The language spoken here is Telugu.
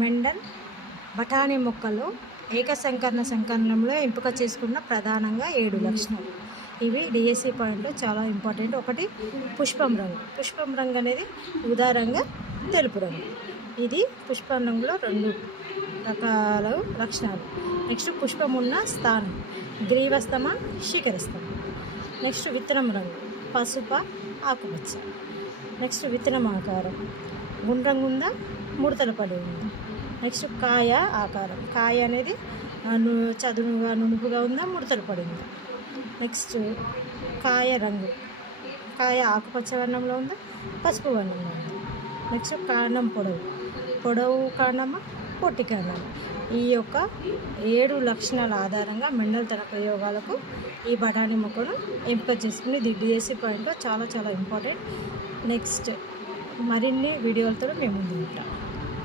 మెండల్ బఠానీ మొక్కలు సంకరణంలో ఎంపిక చేసుకున్న ప్రధానంగా 7 లక్షణాలు. ఇవి డిఎస్సి పాయింట్లో చాలా ఇంపార్టెంట్. ఒకటి పుష్పం రంగు అనేది ఉదారంగా తెలుపు రంగు. ఇది పుష్పం రంగులో 2 రకాల లక్షణాలు. నెక్స్ట్ పుష్పం ఉన్న స్థానం, గ్రీవస్తమ, శిఖరస్తమ. నెక్స్ట్ విత్తనం రంగు, పసుప, ఆకుపచ్చ. నెక్స్ట్ విత్తనం ఆకారం, గుండ్రంగా ఉందా, ముడతలు పడి ఉందా. నెక్స్ట్ కాయ ఆకారం, కాయ అనేది చదునుగా నునుపుగా ఉందా, ముడతలు పడిందా. నెక్స్ట్ కాయ రంగు, కాయ ఆకుపచ్చ వర్ణంలో ఉందా, పసుపు వర్ణంలో ఉందా. నెక్స్ట్ కాండం పొడవు కాండమా, పొట్టి కాండమా. ఈ యొక్క 7 లక్షణాల ఆధారంగా మెండల్ తన ప్రయోగాలకు ఈ బఠానీ మొక్కను ఎంపిక చేసుకుని ఇది డిఎస్సి పాయింట్లో చాలా చాలా ఇంపార్టెంట్. నెక్స్ట్ మరిన్ని వీడియోలతో మేము ముందు ఉంటాం.